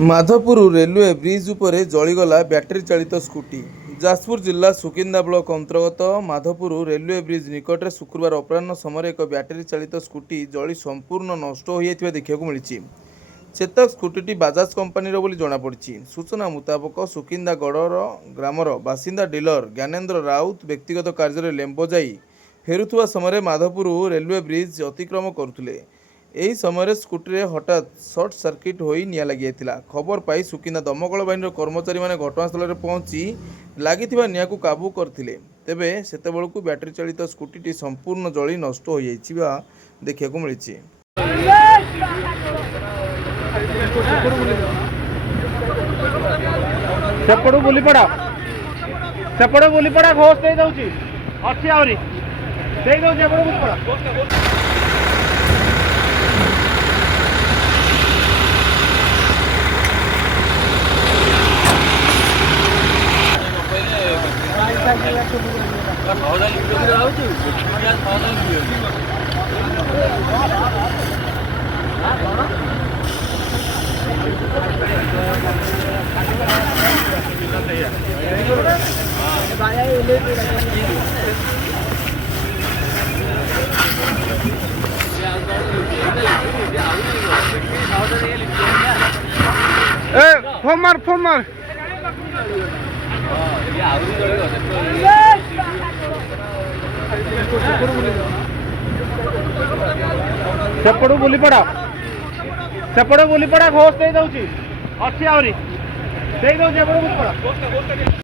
Madhopur railway bridge उपरे जलीगला battery चालित scooty. Jajpur जिला सुकिंदा ब्लॉक अंतर्गत माधवपुर रेलवे ब्रिज निकट में शुक्रवार अपराह्न समय एक बैटेरी चालित स्कूटी जली संपूर्ण नष्ट हो देखा मिली। चेतक स्कूटी बाजाज कंपानीर बोली जमापड़ी। सूचना मुताबक सुकिंदा गड़र ग्रामर बासिंदा डीलर ज्ञानेन्द्र राउत व्यक्तिगत कार्य लेम्बो जाई फेरुवा समय माधवपुर रेलवे ब्रिज अतिक्रम करुले। यही समय स्कूटी हठात सर्ट सर्किट हो निया लगी खबर पाई सुकिंदा दमकल बाहिनी कर्मचारी मैंने घटनास्थल में पहुंची लगी निया को काबू करते। तेबे सेतेबेलू बैटेरी चालित स्कूटी संपूर्ण जली नष्ट हो देखा मिली। सेपड़ू बुलीपड़ा घोष दे दउची अछि आवरी दे दउ सेपड़ू बुलीपड़ा फोन मार सेपड़ू बुलीपड़ा घोष दे दउची अछि आवरी दे दउ सेपड़ू बुलीपड़ा।